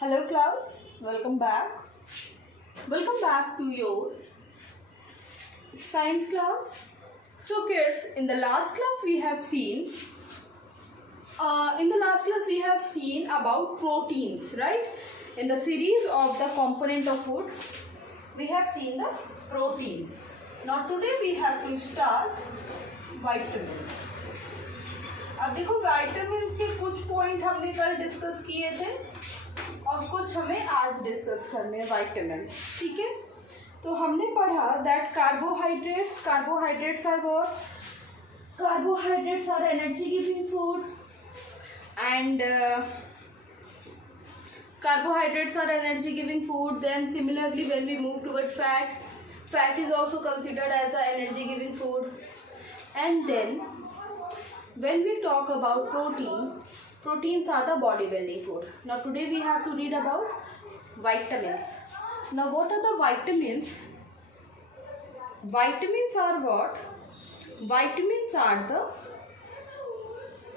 Hello class, welcome back. Welcome back to your science class. So kids, in the last class we have seen about proteins, right? In the series of the component of food, we have seen the proteins. Now today we have to start vitamins. अब देखो vitamins के कुछ point हमने कल discuss किए थे और कुछ हमें आज डिस्कस करने हैं विटामिन, ठीक है। तो हमने पढ़ा that carbohydrates are what, carbohydrates are energy giving food and carbohydrates are energy giving food. Then similarly when we move toward fat is also considered as a energy giving food. And then when we talk about proteins are the bodybuilding food. Now today we have to read about vitamins. Now what are the vitamins? Vitamins are what? Vitamins are the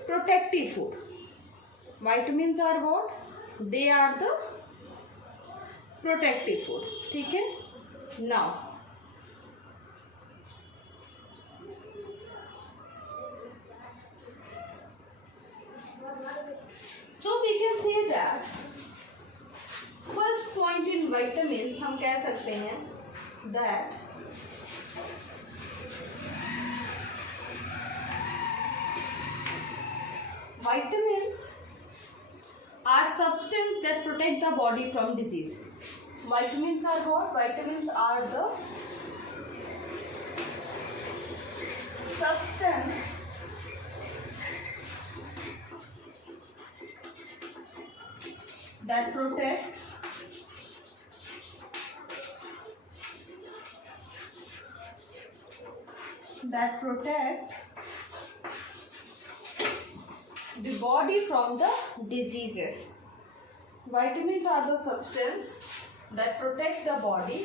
protective food. Vitamins are what? They are the protective food, ठीक है। Now so we can say that first point in vitamins हम कह सकते हैं that vitamins are substances that protect the body from disease. Vitamins are what? Vitamins are the substance that protect the body from the diseases. Vitamins are the substance that protect the body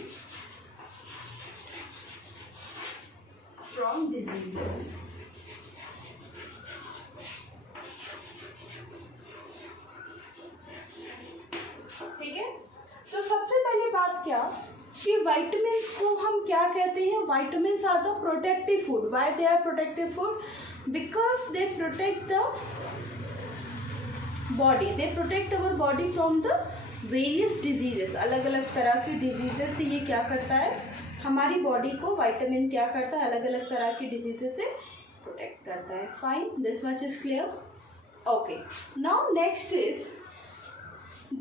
from diseases. ठीक है। तो सबसे पहले बात क्या कि vitamins को हम क्या कहते हैं? Vitamins are the protective food. Why they are protective food? Because they protect the body. They protect our body from the various diseases. अलग अलग तरह की diseases से ये क्या करता है? हमारी body को vitamin क्या करता है? अलग अलग तरह की diseases से protect करता है. Fine, this much is clear. Okay. Now next is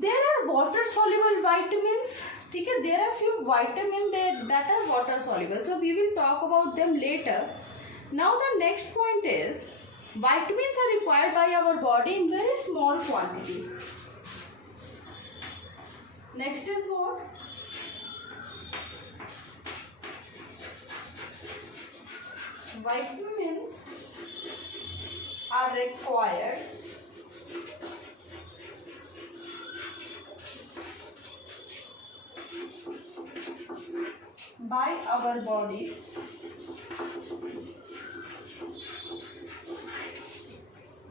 there are water soluble vitamins. ठीक है, there are few vitamins that are water soluble. So we will talk about them later. Now the next point is vitamins are required by our body in very small quantity. Next is what? Vitamins are required by our body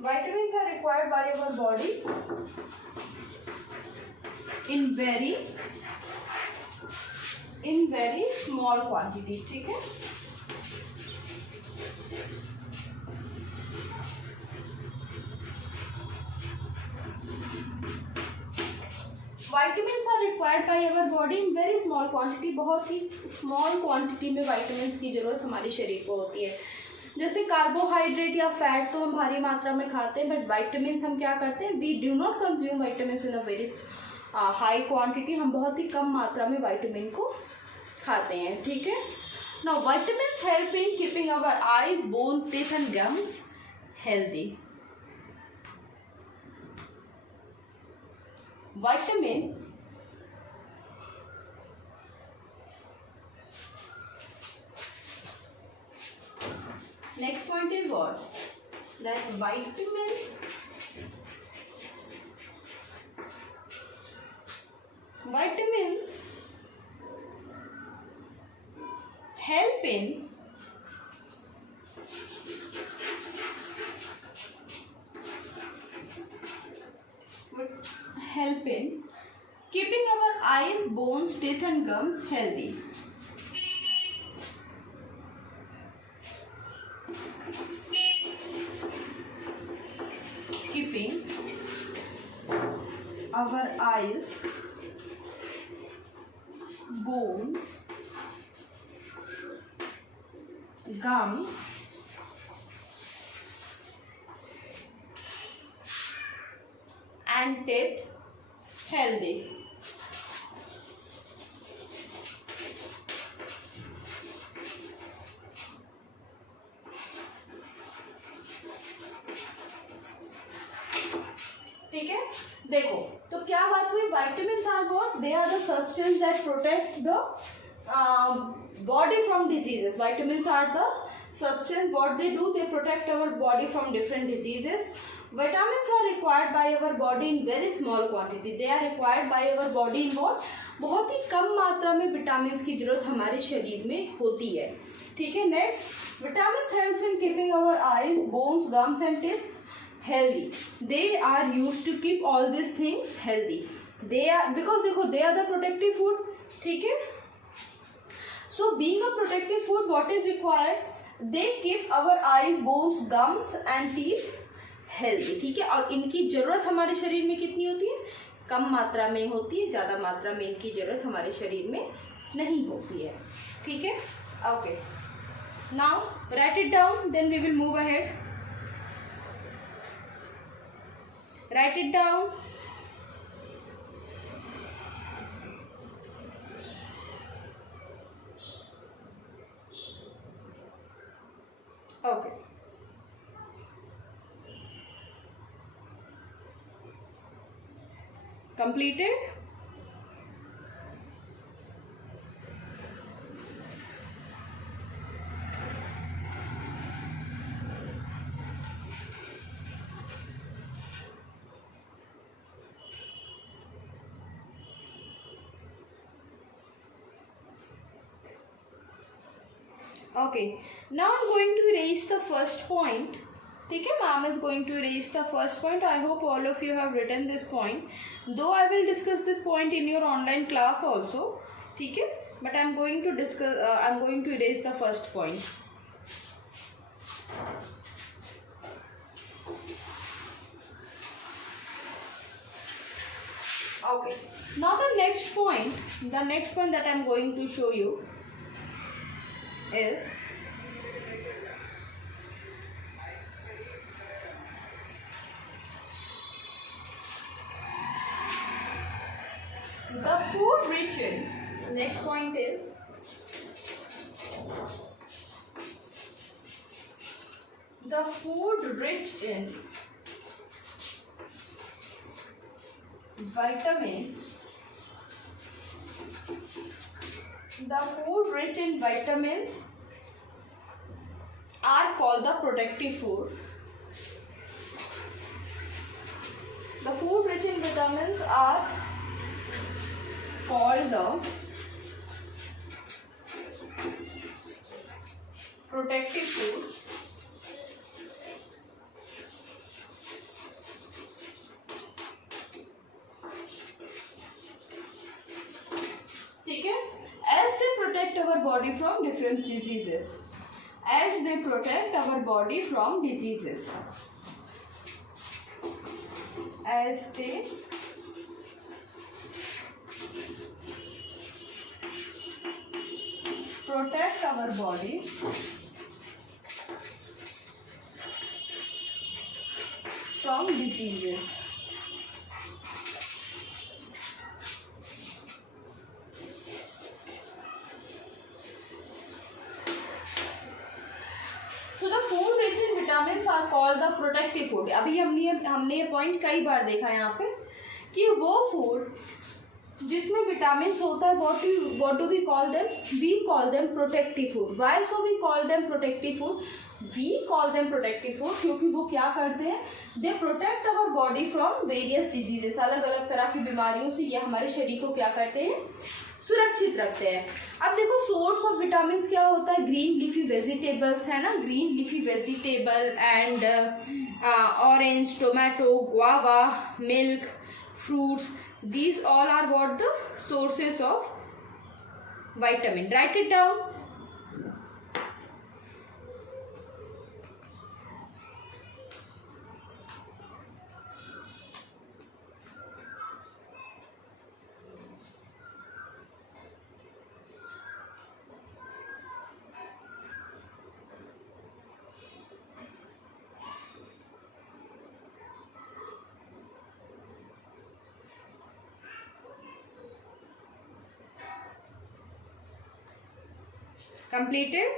vitamins are required by our body in very small quantity, ठीक है। vitamins are required by our body in very small quantity. बहुत ही small quantity में vitamins की जरूरत हमारे शरीर को होती है। जैसे कार्बोहाइड्रेट या फैट तो हम भारी मात्रा में खाते हैं, बट विटामिन हम क्या करते हैं? We do not consume vitamin in a very high quantity. हम बहुत ही कम मात्रा में विटामिन को खाते हैं, ठीक है। Now vitamin help in keeping our eyes, bone, teeth and gums healthy. Vitamin next point is what? That vitamins help in help in keeping our eyes, bones, teeth and gums healthy. Keeping our eyes, bones, gums and teeth healthy. ठीक है, देखो तो क्या बात हुई, vitamins are what? They are the substance that protect the body from diseases. Vitamins are the substance, what they do, they protect our body from different diseases. Vitamins are required by our body in very small quantity. They are required by our body in what? बहुत ही कम मात्रा में vitamin की जरूरत हमारे शरीर में होती है. ठीक है, next, vitamin help in keeping our eyes, bones, gums and teeth healthy. They are used to keep all these things healthy. They are, because देखो they are the protective food. ठीक है, so being a protective food, what is required? They keep our eyes, bones, gums and teeth healthy. ठीक है, और इनकी जरूरत हमारे शरीर में कितनी होती है? कम मात्रा में होती है, ज़्यादा मात्रा में इनकी जरूरत हमारे शरीर में नहीं होती है. ठीक है, okay. Now write it down, then we will move ahead. Write it down. Okay. Completed? Okay, now I'm going to erase the first point. ठीक है, ma'am is going to erase the first point. I hope all of you have written this point. Though I will discuss this point in your online class also. ठीक है, but I'm going to discuss. I'm going to erase the first point. Okay. Now the next point that I'm going to show you is the food rich in. Next point is the food rich in vitamins. The food rich in vitamins are called the protective food. The food rich in vitamins are called the protective food. ठीक है, as they protect our body from different diseases. As they protect our body from diseases. As they protect our body from diseases. So the food rich in vitamins are called the protective food. अभी हमने ये point कई बार देखा है यहाँ पे कि वो फूड जिसमें विटामिन होता है, what do we call them? We call them protective food. Why so we call them protective food? We call them protective food क्योंकि वो क्या करते हैं? They protect our body from various diseases. अलग अलग तरह की बीमारियों से ये हमारे शरीर को क्या करते हैं? सुरक्षित रखते हैं. अब देखो सोर्स ऑफ विटामिन क्या होता है? ग्रीन लीफी वेजिटेबल्स है ना, green leafy vegetable and orange, tomato, guava, milk, fruits, These all are what the sources of vitamin. Write it down. Completed?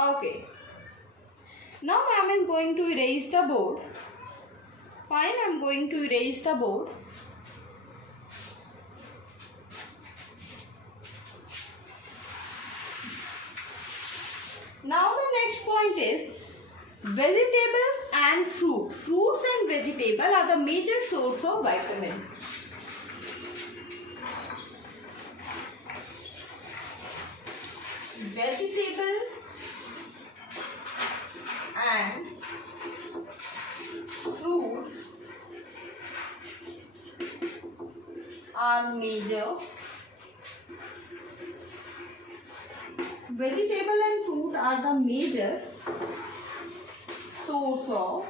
Okay. Now ma'am is going to erase the board. Fine, I am going to erase the board. Now the next point is vegetables and fruit. Fruits and vegetables are the major source of vitamin. Vegetable and fruits are major. Vegetable and fruit are the major source of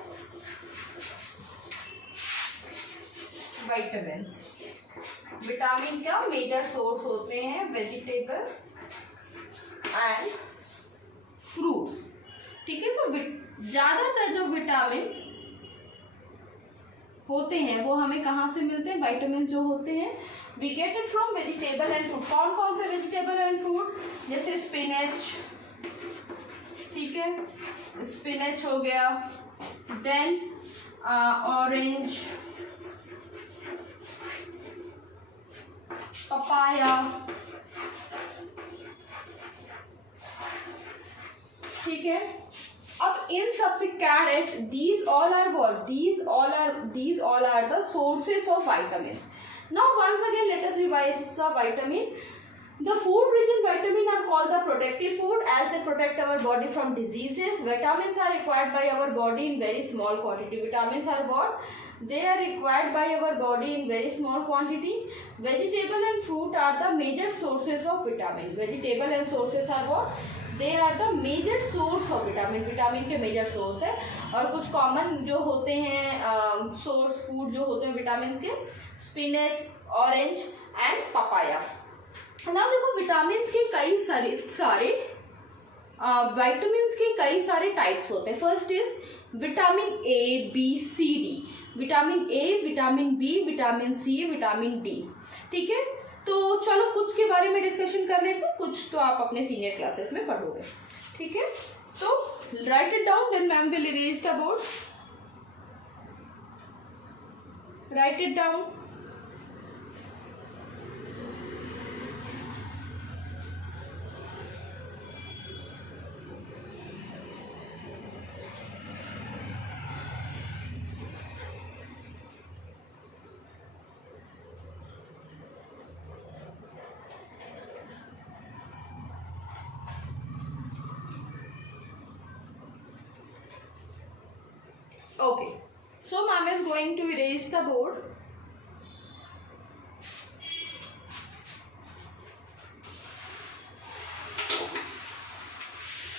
vitamins. Vitamin क्या major source होते हैं? Vegetable and fruits. ठीक है, तो ज्यादातर जो vitamin होते हैं वो हमें कहाँ से मिलते हैं? विटामिन जो होते हैं we get it from vegetable and fruit. कौन कौन से वेजिटेबल एंड फ्रूट? जैसे स्पिनच, ठीक है, स्पिनच हो गया, देन ऑरेंज, पपाया, ठीक है. अब इन सब से carat, these all are what? These all are the sources of vitamin. Now once again let us revise the vitamin. The food rich in vitamin are called the protective food as they protect our body from diseases. Vitamins are required by our body in very small quantity. Vitamins are what? They are required by our body in very small quantity. Vegetable and fruit are the major sources of vitamin. Vegetable and sources are what? They are the major source of vitamin. Vitamin के major source है. और कुछ common जो होते हैं source food जो होते हैं विटामिन के, स्पिनच, ऑरेंज एंड पपाया. ना देखो विटामिन के कई सारे विटामिन के कई सारे टाइप्स होते हैं. First is vitamin A, B, C, D. Vitamin A, vitamin B, vitamin C, vitamin D. ठीक है, तो चलो कुछ के बारे में डिस्कशन कर लेते हैं, कुछ तो आप अपने सीनियर क्लासेस में पढ़ोगे. ठीक है, तो write it down, then ma'am will erase the board. Write it down. Okay, so ma'am is going to erase the board.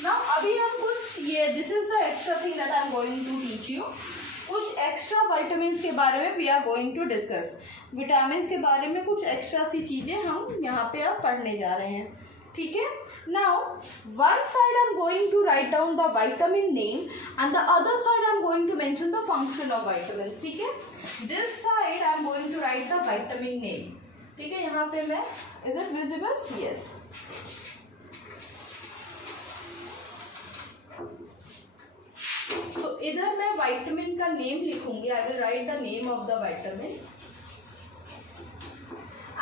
Now अभी हम कुछ ये this is the extra thing that I am going to teach you. कुछ extra vitamin के बारे में we are going to discuss. Vitamin के बारे में कुछ एक्स्ट्रा सी चीजें हम यहाँ पे अब पढ़ने जा रहे हैं. ठीक है, now one side I am going to write down the vitamin name and the other side I am going to mention the function of vitamin. ठीक है, this side I am going to write the vitamin name. ठीक है, यहाँ पे मैं, is it visible? Yes. तो इधर मैं विटामिन का नेम लिखूंगी. I will write the name of the vitamin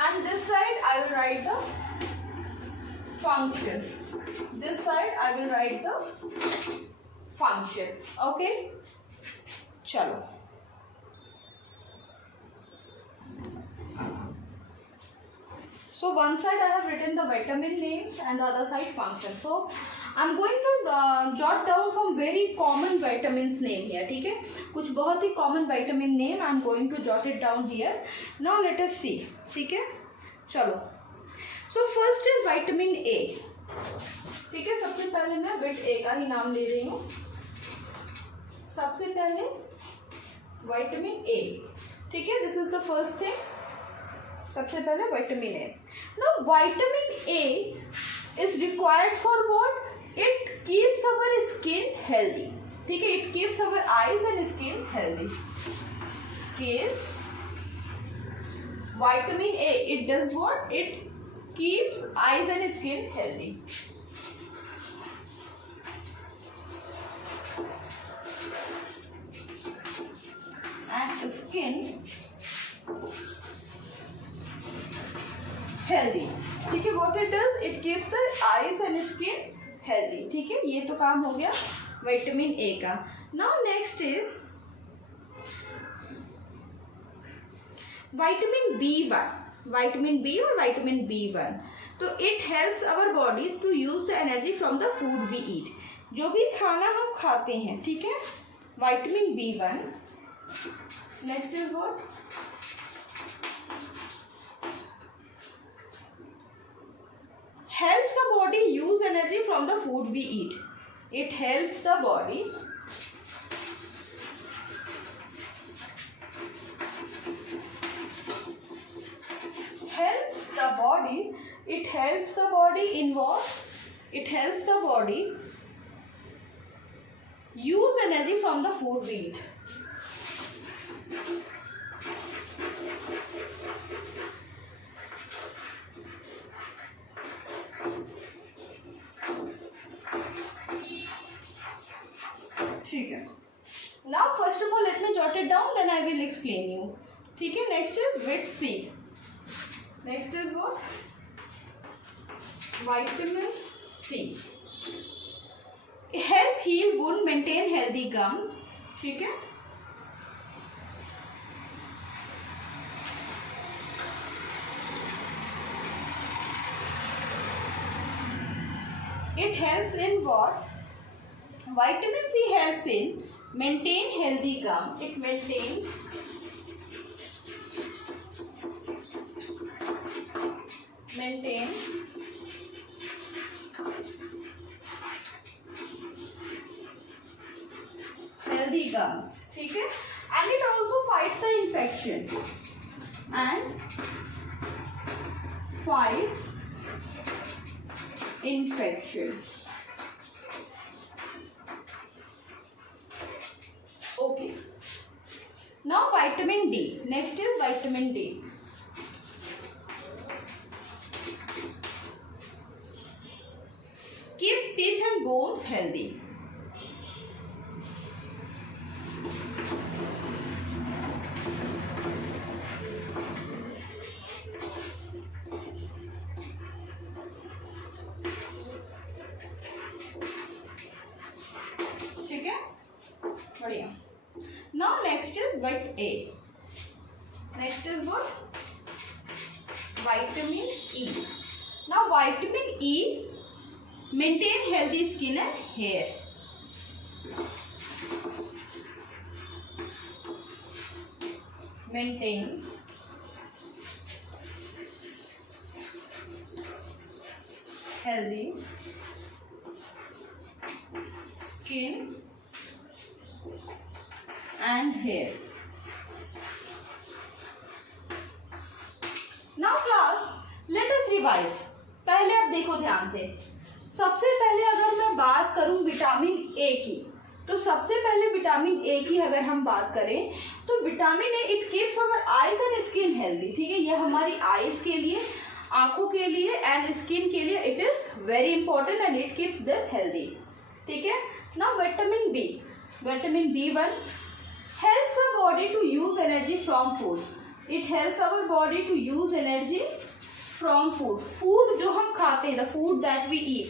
and this side I will write the function. This side I will write the function. Okay, चलो. So one side I have written the vitamin names and the other side function. So I'm going to jot down some very common vitamins name here. ठीक है, कुछ बहुत ही common vitamin name I'm going to jot it down here. Now let us see. ठीक है, चलो. So first is vitamin A. ठीक है, सबसे पहले मैं विट ए का ही नाम ले रही हूँ. सबसे पहले विटामिन ए. ठीक है, this is the first thing. सबसे पहले vitamin A. Now vitamin A is required for what? It keeps our skin healthy. ठीक है, it keeps our eyes and skin healthy. Keeps vitamin A, it does what? It keeps eyes and skin healthy. And skin healthy. ठीक है, what it does? It keeps the eyes and skin healthy. ठीक है, ये तो काम हो गया vitamin A का. Now next is vitamin B1. Vitamin B और विटामिन B1. तो it helps our body to use the energy from the food we eat. जो भी खाना हम खाते हैं, ठीक है, vitamin B1. Next is what? Helps the body use energy from the food we eat. It helps the body it helps the body in what? It helps the body use energy from the food we eat. ठीक है. Now first of all let me jot it down, then I will explain you. ठीक है, next is vit C. Next is what? Vitamin C. Help heal wound, maintain healthy gums. ठीक है. It helps in what? Vitamin C helps in maintain healthy gum. It maintains healthy gums. ठीक है, and it also fights the infection and fights infection. Okay. Now vitamin D. Next is vitamin D. Keep teeth and bones healthy. ठीक है, बढ़िया. Now next is vit A. Next is what? Vitamin E. Now vitamin E maintain healthy skin and hair. Maintain healthy skin and hair. Now class, let us revise. पहले आप देखो ध्यान से. सबसे पहले अगर मैं बात करूं विटामिन ए की, तो सबसे पहले विटामिन ए की अगर हम बात करें तो vitamin A it keeps our eyes and skin healthy. ठीक है, ये हमारी आईज के लिए, आंखों के लिए एंड स्किन के लिए it is very important and it keeps them healthy. ठीक है. Now vitamin B, vitamin B1 helps the body to use energy from food. It helps our body to use energy from food. Food जो हम खाते हैं, the food that we eat,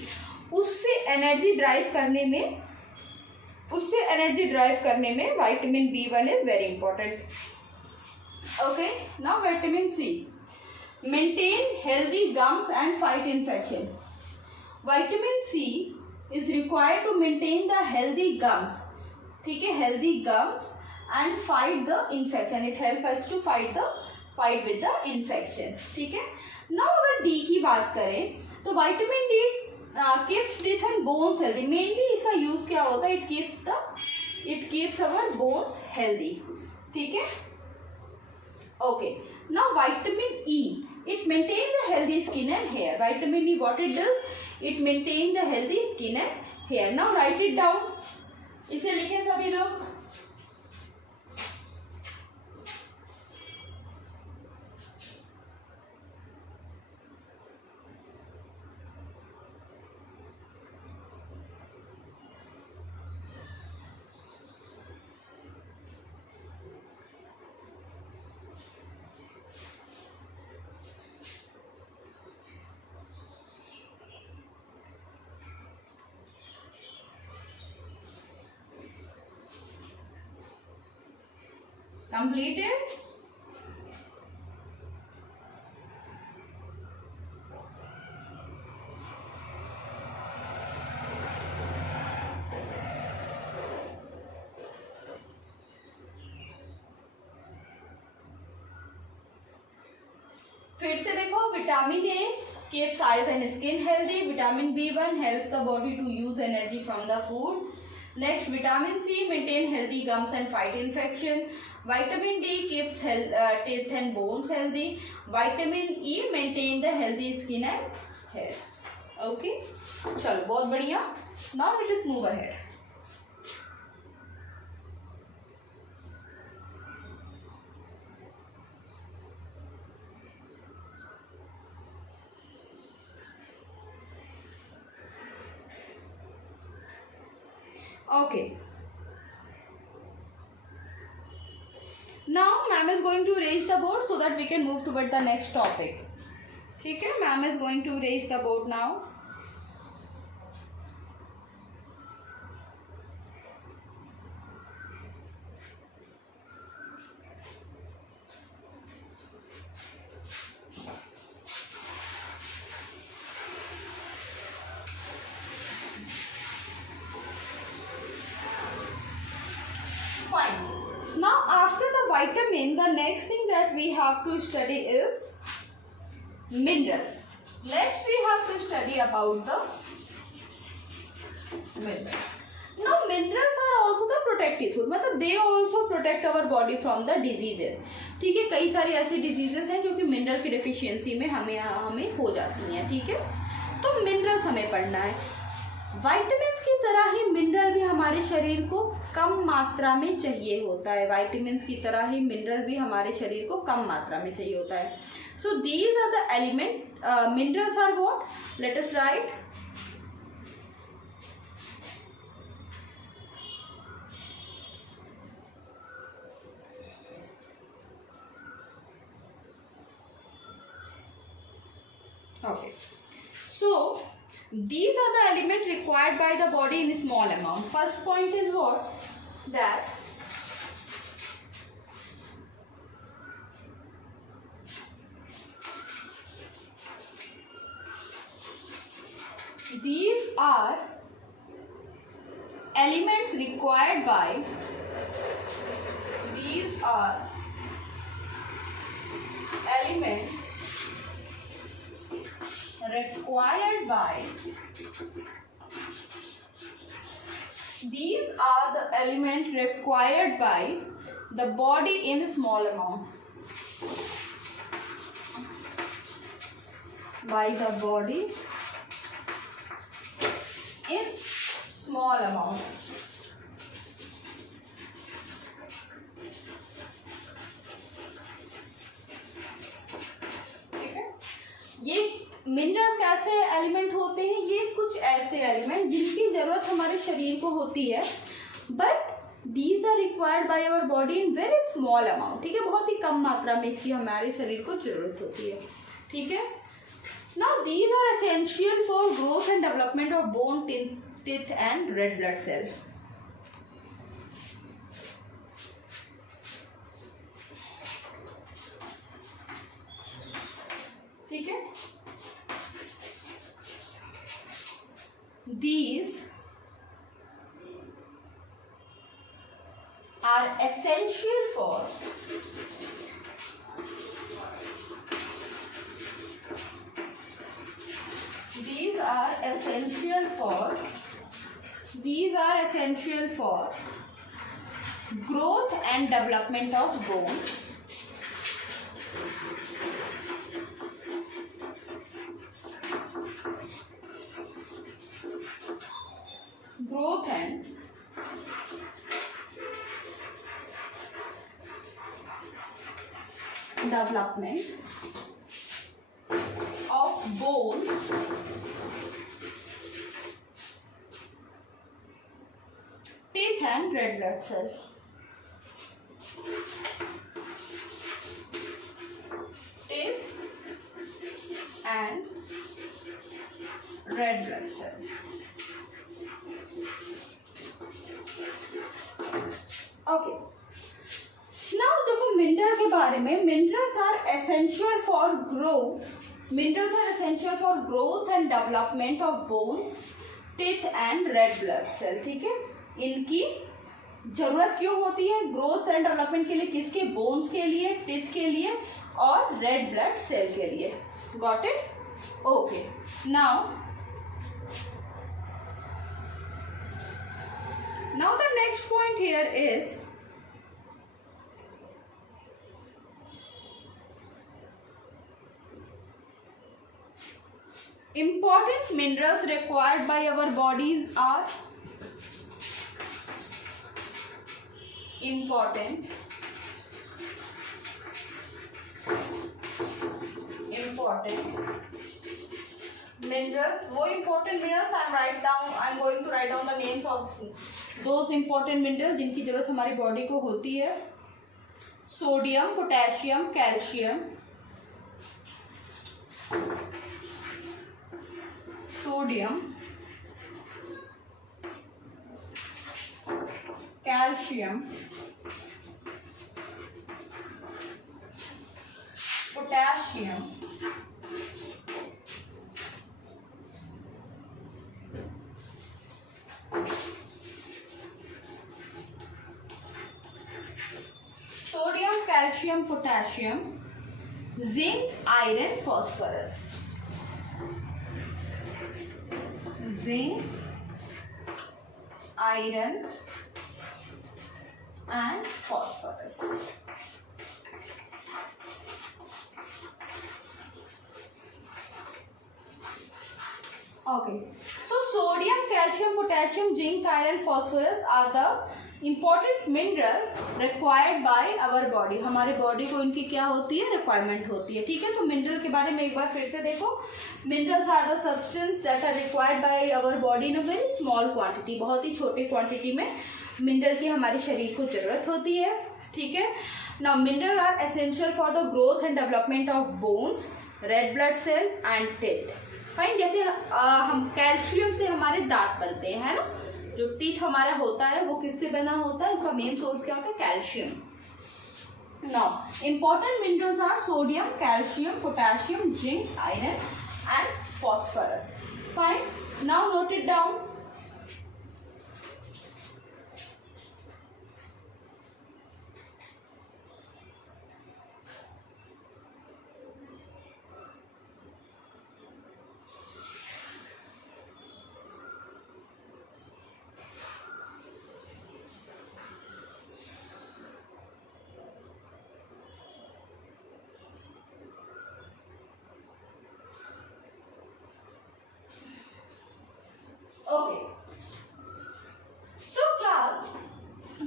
उससे energy drive करने में vitamin B1 is very important. Okay, now vitamin C. maintain healthy gums and fight infection. Vitamin C is required to maintain the healthy gums. ठीक है, healthy gums and fight the infection. It helps us to fight with the infection. ठीक है. Now अगर D की बात करें तो vitamin D keeps teeth and bones healthy. Mainly इसका यूज क्या होता है? It keeps our bones healthy. ठीक है. Okay. Now vitamin E, it maintains the healthy skin and hair. Vitamin E, what it does? It maintains the healthy skin and hair. Now write it down. इसे लिखें सभी लोग. Completed? फिर से देखो, vitamin A keeps eyes and skin healthy. Vitamin B1 helps the body to use energy from the food. Next, vitamin C maintain healthy gums and fight infection. Vitamin D keeps teeth and bones healthy. Vitamin E maintain the healthy skin and hair. Okay, चलो बहुत बढ़िया. Now let us move ahead. Okay. Now ma'am is going to raise the board so that we can move toward the next topic. ठीक है, ma'am is going to raise the board now. Fine. Now after the vitamin, the next thing that we have to study is mineral. Next we have to study about the mineral. Now minerals are also the protective food, मतलब they also protect our body from the diseases. ठीक है, कई सारी ऐसी diseases हैं जो कि mineral की deficiency में हमें हो जाती हैं. ठीक है, तो मिनरल्स हमें पढ़ना है. वाइटामिन्स की तरह ही मिनरल भी हमारे शरीर को कम मात्रा में चाहिए होता है. वाइटामिन्स की तरह ही मिनरल भी हमारे शरीर को कम मात्रा में चाहिए होता है. So these are the element. Minerals are what? Let us write. Okay, so these are the elements required by the body in small amount. First point is what? That these are elements required by the body in small amount. By the body in small amount. ठीक है, ये mineral कैसे element होते हैं? ये कुछ ऐसे element जिनकी जरूरत हमारे शरीर को होती है, but these are required by our body in very small amount. ठीक है, बहुत ही कम मात्रा में इसकी हमारे शरीर को जरूरत होती है. ठीक है, now these are essential for growth and development of bone, teeth and red blood cell. these are essential for growth and development of bone. Growth and development of bone teeth and red blood cell. Teeth and red blood cell. Okay, now देखो mineral के बारे में. Minerals are essential for growth. Minerals are essential for growth and development of bone, teeth and red blood cell. ठीक है, इनकी जरूरत क्यों होती है? ग्रोथ एंड डेवलपमेंट के लिए. किसके? बोन्स के लिए, टीथ के लिए और रेड ब्लड सेल के लिए. Got it? Okay, now the next point here is important minerals required by our bodies are important minerals. वो important minerals I'm going to write down the names of those important minerals जिनकी जरूरत हमारी body को होती है. Sodium, potassium, calcium. Sodium, calcium, potassium, calcium, potassium, zinc, iron, phosphorus. Zinc, iron and phosphorus. Okay, so sodium, calcium, potassium, zinc, iron, phosphorus are the important mineral required by our body. हमारे body को इनकी क्या होती है? Requirement होती है. ठीक है, तो मिनरल के बारे में एक बार फिर से देखो. Minerals are the substance that are required by our body in a very small quantity. बहुत ही छोटी क्वांटिटी में मिनरल की हमारे शरीर को जरूरत होती है. ठीक है, now mineral are essential for the growth and development of bones, red blood cell and teeth. Fine. जैसे हम कैल्शियम से हमारे दांत बनते हैं, है ना. जो टीथ हमारा होता है वो किससे बना होता है? उसका मेन सोर्स क्या होता है? Calcium. Now important minerals are sodium, calcium, potassium, zinc, iron and phosphorus. Fine. Now note it down. Okay. So class,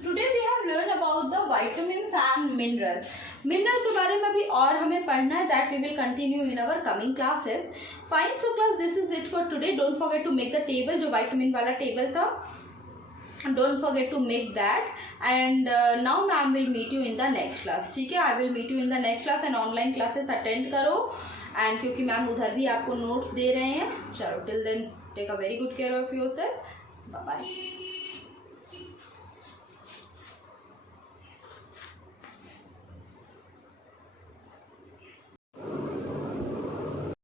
today we have learned about the vitamins and minerals. Mineral के बारे में भी और हमें पढ़ना है. That we will continue in our coming classes. Fine. So class, this is it for today. Don't forget to make the table. जो vitamin वाला टेबल था, don't forget to make that. And now ma'am will meet you in the next class. ठीक है, I will meet you in the next class. And online classes attend करो. And क्योंकि ma'am उधर भी आपको notes दे रहे हैं. चलो, till then take a very good care of yourself. Bye bye.